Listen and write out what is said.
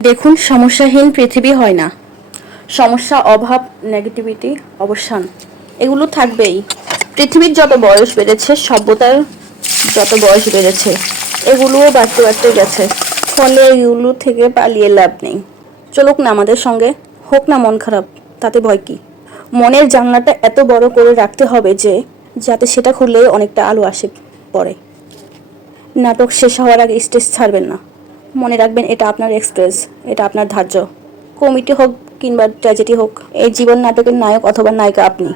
দেখুন, সমস্যাহীন পৃথিবী হয় না। সমস্যা, অভাব, নেগেটিভিটি, অবসান এগুলো থাকবেই। পৃথিবীর যত বয়স বেড়েছে, সভ্যতার যত বয়স বেড়েছে, এগুলোও বাড়তে বাড়তে গেছে। ফলে এগুলো থেকে পালিয়ে লাভ নেই। চলুক না আমাদের সঙ্গে, হোক না মন খারাপ, তাতে ভয় কি? মনের জানলাটা এত বড় করে রাখতে হবে যে যাতে সেটা খুললে অনেকটা আলো আসে পড়ে। নাটক শেষ হওয়ার আগে স্টেজ ছাড়বেন না। মনে রাখবেন, এটা আপনার এক্সপ্রেস, এটা আপনার ধার্য। কমেডি হোক কিংবা ট্র্যাজেডি হোক, এই জীবন নাটকের নায়ক অথবা নায়িকা আপনি।